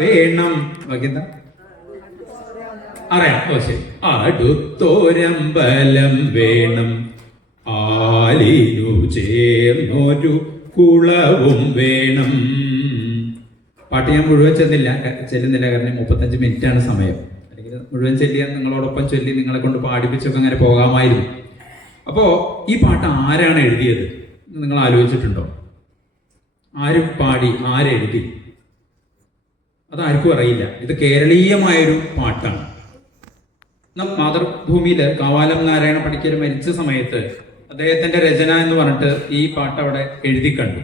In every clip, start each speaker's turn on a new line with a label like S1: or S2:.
S1: വേണം. ബാക്കിയെന്താ അറിയാം. ഓ ശരി. അടുത്തോരമ്പലം വേണം. ആലിനു ചേർന്നൊരു കുളവും വേണം. പാട്ട് ഞാൻ മുഴുവൻ ചെന്നില്ല. ചെല്ലുന്നില്ല. കാരണം മുപ്പത്തഞ്ച് മിനിറ്റ് ആണ് സമയം. അല്ലെങ്കിൽ മുഴുവൻ ചെല്ലിയാൽ നിങ്ങളോടൊപ്പം ചൊല്ലി നിങ്ങളെ കൊണ്ട് പാടിപ്പിച്ചൊക്കെ അങ്ങനെ പോകാമായിരുന്നു. അപ്പോൾ ഈ പാട്ട് ആരാണ് എഴുതിയത്? നിങ്ങൾ ആലോചിച്ചിട്ടുണ്ടോ? ആരും പാടി ആരെഴുതി? അതാർക്കും അറിയില്ല. ഇത് കേരളീയമായൊരു പാട്ടാണ്. നം- മാതൃഭൂമിയിൽ കാവാലം നാരായണ പണിക്കർ മരിച്ച സമയത്ത് അദ്ദേഹത്തിന്റെ രചന എന്ന് പറഞ്ഞിട്ട് ഈ പാട്ട് അവിടെ എഴുതി കണ്ടു.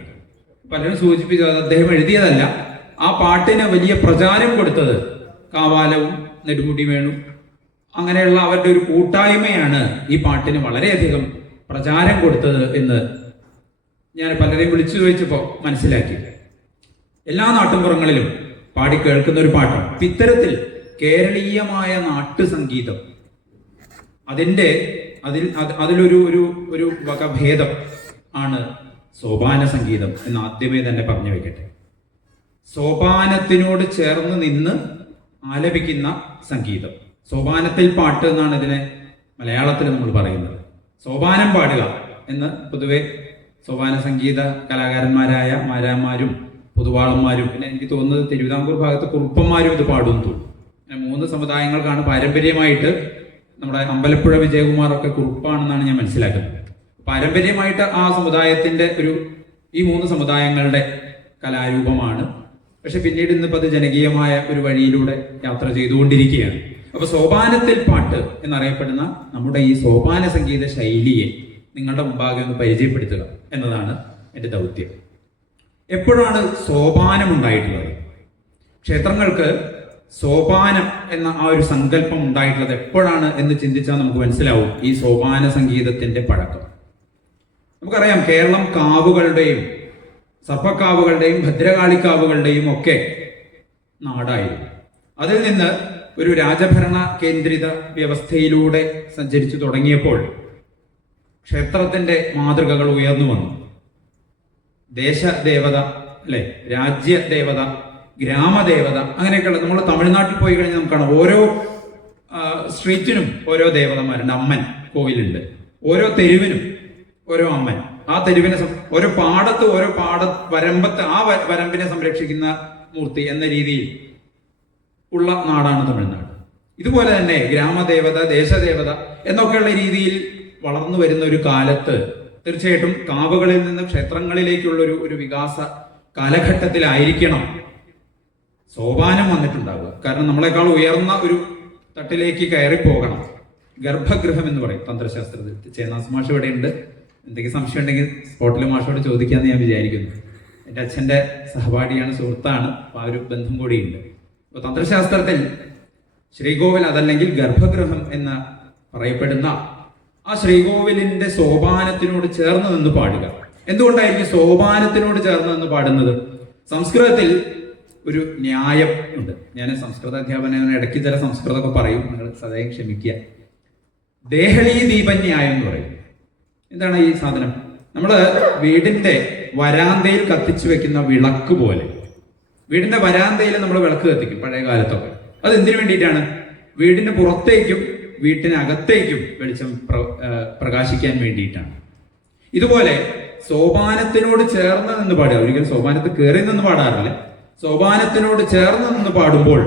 S1: പലരും സൂചിപ്പിച്ചത് അദ്ദേഹം എഴുതിയതല്ല. ആ പാട്ടിന് വലിയ പ്രചാരം കൊടുത്തത് കാവാലവും നെടുമുടി വേണു. അങ്ങനെയുള്ള അവരുടെ ഒരു കൂട്ടായ്മയാണ് ഈ പാട്ടിന് വളരെയധികം പ്രചാരം കൊടുത്തത് എന്ന് ഞാൻ പലരെയും വിളിച്ചു ചോദിച്ചപ്പോൾ മനസ്സിലാക്കി. എല്ലാ നാട്ടുമ്പുറങ്ങളിലും പാടി കേൾക്കുന്ന ഒരു പാട്ടാണ്. ഇത്തരത്തിൽ കേരളീയമായ നാട്ടു സംഗീതം അതിന്റെ അതിൽ അത് അതിലൊരു ഒരു ഒരു വകഭേദം ആണ് സോപാന സംഗീതം എന്ന് ആദ്യമേ തന്നെ പറഞ്ഞു വെക്കട്ടെ. സോപാനത്തിനോട് ചേർന്ന് നിന്ന് ആലപിക്കുന്ന സംഗീതം. സോപാനത്തിൽ പാട്ട് എന്നാണ് ഇതിനെ മലയാളത്തിൽ നമ്മൾ പറയുന്നത്. സോപാനം പാടുക എന്ന് പൊതുവെ സോപാന സംഗീത കലാകാരന്മാരായ മാരാന്മാരും പൊതുവാളന്മാരും പിന്നെ എനിക്ക് തോന്നുന്നത് തിരുവിതാംകൂർ ഭാഗത്ത് കുറുപ്പന്മാരും ഇത് പാടുമെന്ന് തോന്നുന്നു. അങ്ങനെ മൂന്ന് സമുദായങ്ങൾക്കാണ് പാരമ്പര്യമായിട്ട് നമ്മുടെ അമ്പലപ്പുഴ വിജയകുമാറൊക്കെ കുറുപ്പാണെന്നാണ് ഞാൻ മനസ്സിലാക്കുന്നത്. പാരമ്പര്യമായിട്ട് ആ സമുദായത്തിന്റെ ഒരു ഈ മൂന്ന് സമുദായങ്ങളുടെ കലാരൂപമാണ്. പക്ഷെ പിന്നീട് ഇന്നിപ്പോ അത് ജനകീയമായ ഒരു വഴിയിലൂടെ യാത്ര ചെയ്തുകൊണ്ടിരിക്കുകയാണ്. അപ്പൊ സോപാനത്തിൽ പാട്ട് എന്നറിയപ്പെടുന്ന നമ്മുടെ ഈ സോപാന സംഗീത ശൈലിയെ നിങ്ങളുടെ മുമ്പാകെ ഒന്ന് പരിചയപ്പെടുത്തുക എന്നതാണ് എന്റെ ദൗത്യം. എപ്പോഴാണ് സോപാനം ഉണ്ടായിട്ടുള്ളത് ക്ഷേത്രങ്ങൾക്ക് സോപാനം എന്ന ആ ഒരു സങ്കല്പം ഉണ്ടായിട്ടുള്ളത് എപ്പോഴാണ് എന്ന് ചിന്തിച്ചാൽ നമുക്ക് മനസ്സിലാവും ഈ സോപാന സംഗീതത്തിന്റെ പഴക്കം. നമുക്കറിയാം കേരളം കാവുകളുടെയും സർപ്പക്കാവുകളുടെയും ഭദ്രകാളിക്കാവുകളുടെയും ഒക്കെ നാടായിരുന്നു. അതിൽ നിന്ന് ഒരു രാജഭരണ കേന്ദ്രിത വ്യവസ്ഥയിലൂടെ സഞ്ചരിച്ചു തുടങ്ങിയപ്പോൾ ക്ഷേത്രത്തിന്റെ മാതൃകകൾ ഉയർന്നു വന്നു. ദേശദേവത അല്ലെ? രാജ്യദേവത ഗ്രാമദേവത അങ്ങനെയൊക്കെയുള്ള നമ്മൾ തമിഴ്നാട്ടിൽ പോയി കഴിഞ്ഞാൽ നമുക്ക് കാണാം. ഓരോ സ്ട്രീറ്റിനും ഓരോ ദേവതമാരുണ്ട് അമ്മൻ കോവിലുണ്ട്. ഓരോ തെരുവിനും ഓരോ അമ്മൻ. ആ തെരുവിനെ ഓരോ പാടത്ത് ഓരോ പാട വരമ്പത്ത് ആ വരമ്പിനെ സംരക്ഷിക്കുന്ന മൂർത്തി എന്ന രീതിയിൽ ഉള്ള നാടാണ് തമിഴ്നാട്. ഇതുപോലെ തന്നെ ഗ്രാമദേവത ദേശദേവത എന്നൊക്കെയുള്ള രീതിയിൽ വളർന്നു വരുന്ന ഒരു കാലത്ത് തീർച്ചയായിട്ടും കാവുകളിൽ നിന്ന് ക്ഷേത്രങ്ങളിലേക്കുള്ള ഒരു വികാസ കാലഘട്ടത്തിലായിരിക്കണം സോപാനം വന്നിട്ടുണ്ടാവുക. കാരണം നമ്മളെക്കാൾ ഉയർന്ന ഒരു തട്ടിലേക്ക് കയറി പോകണം ഗർഭഗൃഹം എന്ന് പറയും തന്ത്രശാസ്ത്രത്തിൽ. ചേന്നാസ് മാഷ് ഇവിടെ ഉണ്ട് എന്തെങ്കിലും സംശയം ഉണ്ടെങ്കിൽ സ്പോട്ടിൽ മാഷോട് ചോദിക്കാമെന്ന് ഞാൻ വിചാരിക്കുന്നു. എന്റെ അച്ഛന്റെ സഹപാഠിയാണ് സുഹൃത്താണ്. അപ്പോൾ ആ ഒരു ബന്ധം കൂടിയുണ്ട്. അപ്പോൾ തന്ത്രശാസ്ത്രത്തിൽ ശ്രീകോവിൽ അതല്ലെങ്കിൽ ഗർഭഗൃഹം എന്ന് പറയപ്പെടുന്ന ആ ശ്രീകോവിലിന്റെ സോപാനത്തിനോട് ചേർന്ന് നിന്ന് പാടുക. എന്തുകൊണ്ടായിരിക്കും സോപാനത്തിനോട് ചേർന്ന് നിന്ന് പാടുന്നത്? സംസ്കൃതത്തിൽ ഒരു ന്യായം ഉണ്ട്. ഞാൻ സംസ്കൃത അധ്യാപന ഇടയ്ക്ക് ചില സംസ്കൃതമൊക്കെ പറയും. നിങ്ങൾ സദയം ക്ഷമിക്കുക. ദേഹളീ ദീപന്യായം എന്ന് പറയും. എന്താണ് ഈ സാധനം? നമ്മൾ വീടിന്റെ വരാന്തയിൽ കത്തിച്ചു വെക്കുന്ന വിളക്ക് പോലെ. വീടിന്റെ വരാന്തയിൽ നമ്മൾ വിളക്ക് കത്തിക്കും പഴയ കാലത്തൊക്കെ അത് എന്തിനു വേണ്ടിയിട്ടാണ്? വീടിന്റെ പുറത്തേക്കും വീട്ടിനകത്തേക്കും വെളിച്ചം പ്രകാശിക്കാൻ വേണ്ടിയിട്ടാണ്. ഇതുപോലെ സോപാനത്തിനോട് ചേർന്ന് നിന്ന് പാടുക. ഒരിക്കലും സോപാനത്ത് കയറി നിന്ന് പാടാറില്ല? സോപാനത്തിനോട് ചേർന്ന് നിന്ന് പാടുമ്പോൾ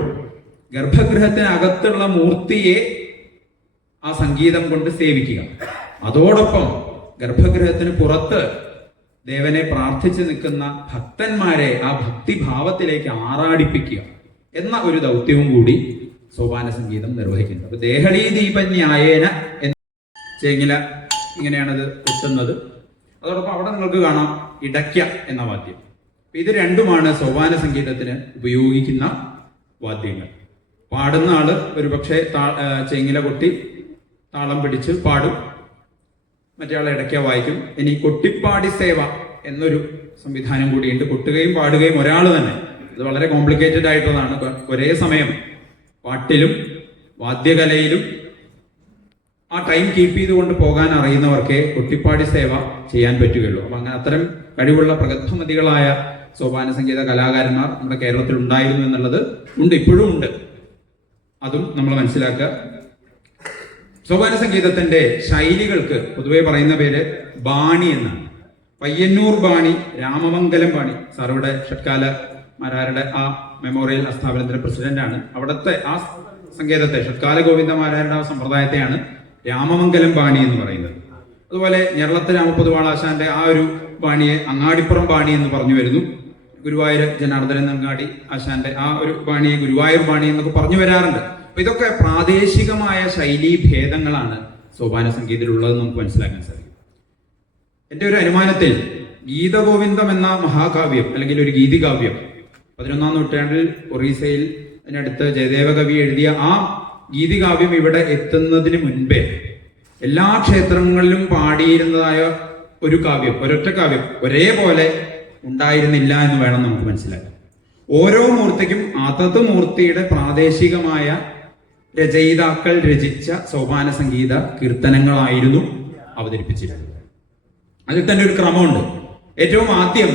S1: ഗർഭഗൃഹത്തിനകത്തുള്ള മൂർത്തിയെ ആ സംഗീതം കൊണ്ട് സേവിക്കുക. അതോടൊപ്പം ഗർഭഗൃഹത്തിന് പുറത്ത് ദേവനെ പ്രാർത്ഥിച്ചു നിൽക്കുന്ന ഭക്തന്മാരെ ആ ഭക്തിഭാവത്തിലേക്ക് ആറാടിപ്പിക്കുക എന്ന ഒരു ദൗത്യവും കൂടി സോപാന സംഗീതം നിർവഹിക്കുന്നത് അപ്പൊ ദേഹളീ ദീപന്യായേന എന്ന് ചേങ്ങില ഇങ്ങനെയാണത് എത്തുന്നത്. അതോടൊപ്പം അവിടെ നിങ്ങൾക്ക് കാണാം ഇടയ്ക്ക എന്ന വാദ്യം. ഇത് രണ്ടുമാണ് സോപാന സംഗീതത്തിന് ഉപയോഗിക്കുന്ന വാദ്യങ്ങൾ. പാടുന്ന ആൾ ഒരുപക്ഷെ ചേങ്ങില കൊട്ടി താളം പിടിച്ച് പാടും. മറ്റേ ആൾ ഇടയ്ക്ക വായിക്കും. ഇനി കൊട്ടിപ്പാടി സേവ എന്നൊരു സംവിധാനം കൂടിയുണ്ട്. കൊട്ടുകയും പാടുകയും ഒരാൾ തന്നെ. ഇത് വളരെ കോംപ്ലിക്കേറ്റഡ് ആയിട്ടുള്ളതാണ്. ഒരേ സമയം പാട്ടിലും വാദ്യകലയിലും ആ ടൈം കീപ്പ് ചെയ്തുകൊണ്ട് പോകാൻ അറിയുന്നവർക്കേ കുട്ടിപ്പാടി സേവ ചെയ്യാൻ പറ്റുകയുള്ളൂ. അപ്പം അങ്ങനെ അത്തരം കഴിവുള്ള പ്രഗത്ഭമതികളായ സോപാന സംഗീത കലാകാരന്മാർ നമ്മുടെ കേരളത്തിൽ ഉണ്ടായിരുന്നു എന്നുള്ളത് ഉണ്ട് ഇപ്പോഴും ഉണ്ട്. അതും നമ്മൾ മനസ്സിലാക്കുക. സോപാന സംഗീതത്തിന്റെ ശൈലികൾക്ക് പൊതുവെ പറയുന്ന പേര് ബാണി എന്നാണ്. പയ്യന്നൂർ ബാണി രാമമംഗലം ബാണി. സാറിവിടെ ഷട്കാല മാരാരുടെ ആ മെമ്മോറിയൽ സ്ഥാപനത്തിന്റെ പ്രസിഡന്റാണ്. അവിടുത്തെ ആ സങ്കേതത്തെ ഷത്കാല ഗോവിന്ദ മാരാരുടെ ആ സമ്പ്രദായത്തെയാണ് രാമമംഗലം ബാണി എന്ന് പറയുന്നത്. അതുപോലെ ഞെരളത്ത് രാമപൊതുവാളാശാന്റെ ആ ഒരു ബാണിയെ അങ്ങാടിപ്പുറം ബാണി എന്ന് പറഞ്ഞു വരുന്നു. ഗുരുവായൂർ ജനാർദ്ദനൻ നങ്ങാടി ആശാന്റെ ആ ഒരു ബാണിയെ ഗുരുവായൂർ ബാണി എന്നൊക്കെ പറഞ്ഞു വരാറുണ്ട്. അപ്പൊ ഇതൊക്കെ പ്രാദേശികമായ ശൈലീ ഭേദങ്ങളാണ് സോപാന സംഗീതത്തിലുള്ളത് നമുക്ക് മനസ്സിലാക്കാൻ സാധിക്കും. എന്റെ ഒരു അനുമാനത്തിൽ ഗീതഗോവിന്ദം എന്ന മഹാകാവ്യം അല്ലെങ്കിൽ ഒരു ഗീതികാവ്യം പതിനൊന്നാം നൂറ്റാണ്ടിൽ ഒറീസയിൽ അതിനടുത്ത് ജയദേവ കവി എഴുതിയ ആ ഗീതികാവ്യം ഇവിടെ എത്തുന്നതിന് മുൻപേ എല്ലാ ക്ഷേത്രങ്ങളിലും പാടിയിരുന്നതായ ഒരു കാവ്യം ഒരൊറ്റ കാവ്യം ഒരേപോലെ ഉണ്ടായിരുന്നില്ല എന്ന് വേണം നമുക്ക് മനസ്സിലാക്കാൻ. ഓരോ മൂർത്തിക്കും അതത് മൂർത്തിയുടെ പ്രാദേശികമായ രചയിതാക്കൾ രചിച്ച സോപാന സംഗീത കീർത്തനങ്ങളായിരുന്നു അവതരിപ്പിച്ചിരുന്നത്. അതിൽ തന്നെ ഒരു ക്രമമുണ്ട്. ഏറ്റവും ആദ്യം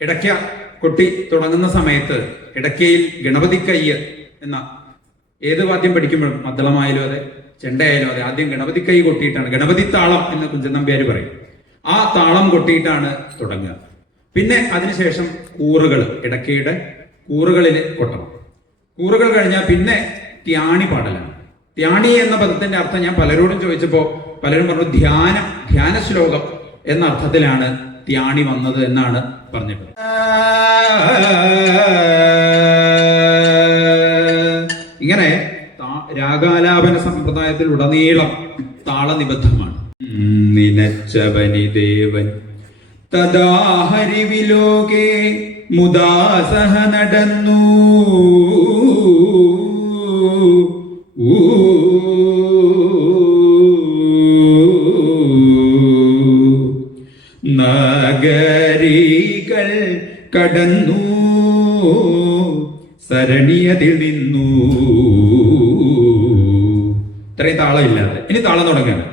S1: ഇടയ്ക്ക കൊട്ടി തുടങ്ങുന്ന സമയത്ത് ഇടയ്ക്കയിൽ ഗണപതി കയ്യ് എന്ന ഏത് വാദ്യം പഠിക്കുമ്പോഴും മദ്ദളമായാലും അതെ ചെണ്ടയായാലും അതെ ആദ്യം ഗണപതി കൈ കൊട്ടിയിട്ടാണ് ഗണപതി താളം എന്ന് കുഞ്ചൻ നമ്പ്യാര് പറയും. ആ താളം കൊട്ടിയിട്ടാണ് തുടങ്ങുക. പിന്നെ അതിനുശേഷം കൂറുകൾ ഇടയ്ക്കയുടെ കൂറുകളിൽ കൊട്ടണം. കൂറുകൾ കഴിഞ്ഞാൽ പിന്നെ ത്യാണി പാടലാണ്. ത്യാണി എന്ന പദത്തിന്റെ അർത്ഥം ഞാൻ പലരോടും ചോദിച്ചപ്പോൾ പലരും പറഞ്ഞു ധ്യാനം ധ്യാന ശ്ലോകം എന്ന അർത്ഥത്തിലാണ് ത്യാണി വന്നത് എന്നാണ് പറഞ്ഞിട്ടുള്ളത്. ഇങ്ങനെ രാഗാലാപന സമ്പ്രദായത്തിൽ ഉടനീളം താളനിബദ്ധമാണ്. നിനച്ചവനി ദേവൻ തദാ ഹരിവിലോകേ മുദാസഹ നടന്നു. ഇത്രയും താളം ഇല്ലാതെ. ഇനി താളം തുടങ്ങുകയാണ്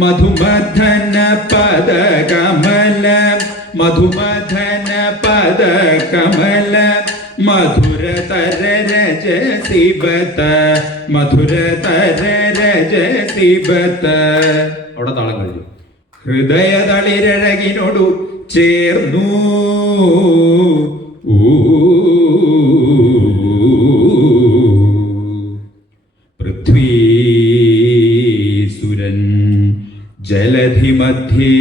S1: മധുമധന പദ കമല മധുമധന പദകമല മധുര തര രജ ശിവത മധുര തര രജ ശിവത അവിടെ താളം കഴിഞ്ഞു. ഹൃദയ തളിരഴകിനോടു ചേർന്നു. പൃഥ്വീസുരൻ ജലധി മധ്യേ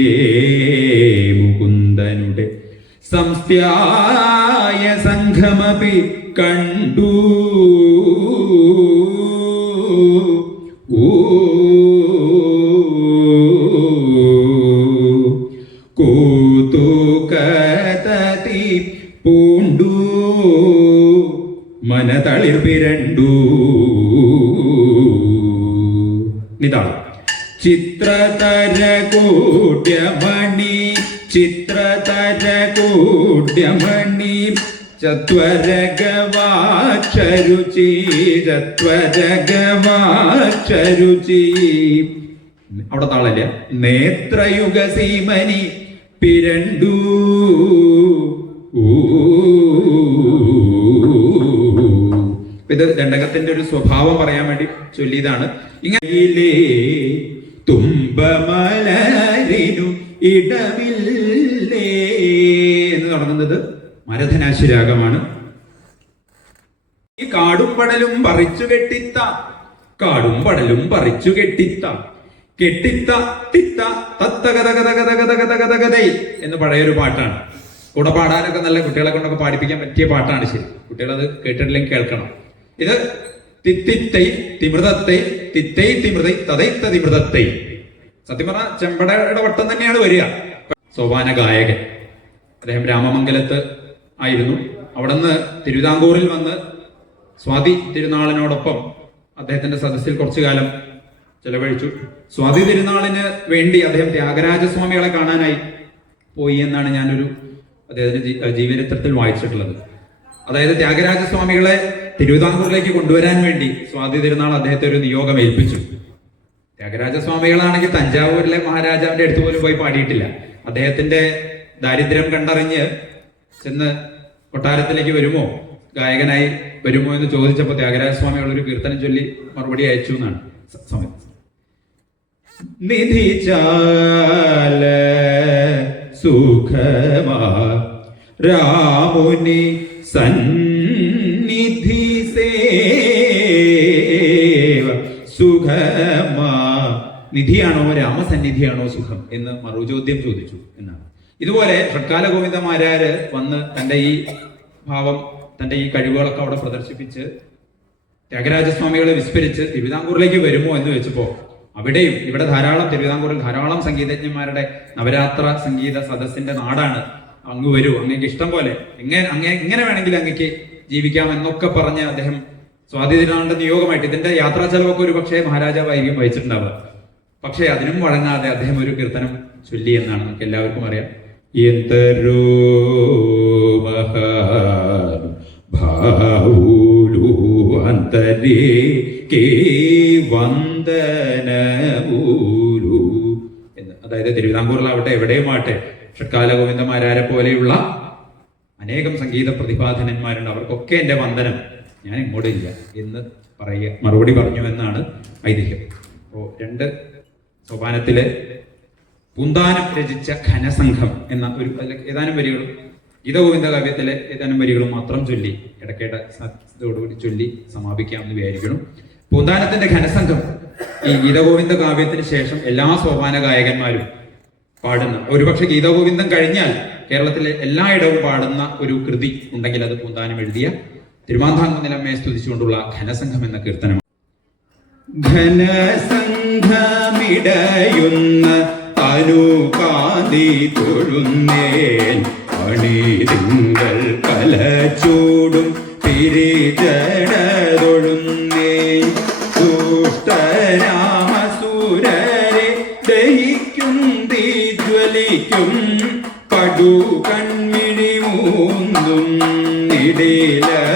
S1: മുകുന്ദനുടെ സംസ്ഥായ സംഘമപി കണ്ടു. കൂത്തുകതതി പൂണ്ടു. മനതളിർ പിരണ്ടു നിതാണ് ചിത്രതര കൂട്യമണി ചിത്രതര കൂട്യമണി ചത്വരഗവാക്ഷരുചി ചത്വരഗവാക്ഷരുചി അവിടെ താളല്ല നേത്രയുഗ സീമനി പിരണ്ടു ഇത് ദണ്ഡകത്തിന്റെ ഒരു സ്വഭാവം പറയാൻ വേണ്ടി ചൊല്ലിയതാണ്. ഇങ്ങനെ തുമ്പമലരിനു ഇടവില്ലേ എന്ന് തുടങ്ങുന്നത് മരധനാശിരാഗമാണ്. ഈ കാടും പടലും പറിച്ചു കെട്ടിത്ത കാടും പടലും പറിച്ചു കെട്ടിത്ത കെട്ടിത്ത തിത്ത തത്ത ഗത ഗത ഗത ഗത ഗത ഗതൈ എന്ന് പഴയൊരു പാട്ടാണ്. കൂടെ പാടാനൊക്കെ നല്ല കുട്ടികളെ കൊണ്ടൊക്കെ പാടിപ്പിക്കാൻ പറ്റിയ പാട്ടാണ് ശരി. കുട്ടികളത് കേട്ടിട്ടില്ലെങ്കിൽ കേൾക്കണം. ഇത് തിത്തിത്തൈ തിമൃതത്തൈ തിത്തൈ തിമൃതൈ തതൈത്ത തിമൃതത്തൈ. സത്യം പറഞ്ഞ ചെമ്പടയുടെ വട്ടം തന്നെയാണ് വരിക. സോപാന ഗായകൻ. അദ്ദേഹം രാമമംഗലത്ത് ആയിരുന്നു. അവിടുന്ന് തിരുവിതാംകൂറിൽ വന്ന് സ്വാതി തിരുനാളിനോടൊപ്പം അദ്ദേഹത്തിന്റെ സദസ്സിൽ കുറച്ചു കാലം ചെലവഴിച്ചു. സ്വാതി തിരുനാളിന് വേണ്ടി അദ്ദേഹം ത്യാഗരാജസ്വാമികളെ കാണാനായി പോയി എന്നാണ് ഞാനൊരു അദ്ദേഹത്തിന്റെ ജീവചരിത്രത്തിൽ വായിച്ചിട്ടുള്ളത്. അതായത് ത്യാഗരാജസ്വാമികളെ തിരുവിതാംകൂറിലേക്ക് കൊണ്ടുവരാൻ വേണ്ടി സ്വാതി തിരുനാൾ അദ്ദേഹത്തെ ഒരു നിയോഗം ഏൽപ്പിച്ചു. ത്യാഗരാജസ്വാമികളാണെങ്കിൽ തഞ്ചാവൂരിലെ മഹാരാജാവിന്റെ അടുത്ത് പോലും പോയി പാടിയിട്ടില്ല. അദ്ദേഹത്തിന്റെ ദാരിദ്ര്യം കണ്ടറിഞ്ഞ് ചെന്ന് കൊട്ടാരത്തിലേക്ക് വരുമോ? ഗായകനായി വരുമോ എന്ന് ചോദിച്ചപ്പോൾ ത്യാഗരാജസ്വാമികൾ ഒരു കീർത്തനം ചൊല്ലി മറുപടി അയച്ചു എന്നാണ്. സമയം നിധി ചാല സുഖമാ. രാമുനി സന്നിധി നിധിയാണോ രാമസന്നിധിയാണോ സുഖം എന്ന് മറുചോദ്യം ചോദിച്ചു എന്നാണ്. ഇതുപോലെ ഷഡ്കാല ഗോവിന്ദമാരാര് വന്ന് തന്റെ ഈ ഭാവം തന്റെ ഈ കഴിവുകളൊക്കെ അവിടെ പ്രദർശിപ്പിച്ച് ത്യാഗരാജസ്വാമികളെ വിസ്മരിച്ച് തിരുവിതാംകൂറിലേക്ക് വരുമോ എന്ന് വെച്ചപ്പോ അവിടെയും ഇവിടെ ധാരാളം തിരുവിതാംകൂറിൽ ധാരാളം സംഗീതജ്ഞന്മാരുടെ നവരാത്ര സംഗീത സദസ്സിന്റെ നാടാണ് അങ്ങ് വരൂ അങ്ങേക്ക് ഇഷ്ടം പോലെ. എങ്ങനെ അങ്ങനെ എങ്ങനെ വേണമെങ്കിലും അങ്ങക്ക് ജീവിക്കാം എന്നൊക്കെ പറഞ്ഞ് അദ്ദേഹം സ്വാതിതിനാളുടെ നിയോഗമായിട്ട് ഇതിന്റെ യാത്രാ ചെലവൊക്കെ ഒരു പക്ഷേ മഹാരാജാവായിരിക്കും വഹിച്ചിട്ടുണ്ടാവുക. പക്ഷേ അതിനും വഴങ്ങാതെ അദ്ദേഹം ഒരു കീർത്തനം ചൊല്ലി എന്നാണ് നമുക്ക് എല്ലാവർക്കും അറിയാം. എന്തരോ ഭാവുലു അന്തരേ വന്ദനൂലു എന്ന്. അതായത് തിരുവിതാംകൂറിലാവട്ടെ എവിടെയുമാട്ടെ ഷഡ്കാല ഗോവിന്ദമാരാരെ പോലെയുള്ള അനേകം സംഗീത പ്രതിഭാധനന്മാരുണ്ട്. അവർക്കൊക്കെ എന്റെ വന്ദനം. ഞാൻ ഇങ്ങോട്ടില്ല എന്ന് പറയുക മറുപടി പറഞ്ഞു എന്നാണ് ഐതിഹ്യം. അപ്പോൾ രണ്ട് സോപാനത്തിലെ പൂന്താനം രചിച്ച ഘനസംഘം എന്ന ഒരു ഏതാനും വരികളും ഗീതഗോവിന്ദ കാവ്യത്തിലെ ഏതാനും വരികളും മാത്രം ചൊല്ലി ഇടയ്ക്കിടെ ഇതോടുകൂടി ചൊല്ലി സമാപിക്കാമെന്ന് വിചാരിക്കണം പൂന്താനത്തിന്റെ ഘനസംഘം ഈ ഗീതഗോവിന്ദ കാവ്യത്തിന് ശേഷം എല്ലാ സോപാന ഗായകന്മാരും പാടുന്ന ഒരുപക്ഷെ ഗീതഗോവിന്ദം കഴിഞ്ഞാൽ കേരളത്തിലെ എല്ലായിടവും പാടുന്ന ഒരു കൃതി ഉണ്ടെങ്കിൽ അത് പൂന്താനം എഴുതിയ തിരുമാന്താംകുന്നിലമ്മയെ സ്തുതിച്ചുകൊണ്ടുള്ള ഘനസംഘം എന്ന കീർത്തനം ഘനസംഘമിടയുന്ന ജ്വലിക്കും പടു കൺമിഴി മൂന്നും ഇടയിലവും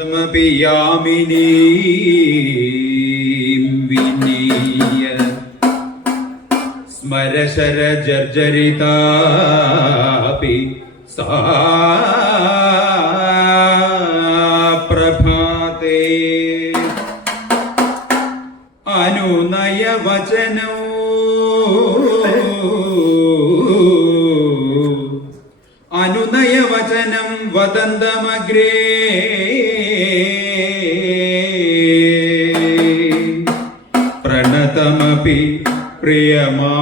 S1: സമപിയാമിനീ വിനീയ സ്മരശരജർജരിതാപി സാ പ്രഭാതേ അനുനയവചനോ അനുനയവചനം വദന്തമഗ്രേ. ప్రియమా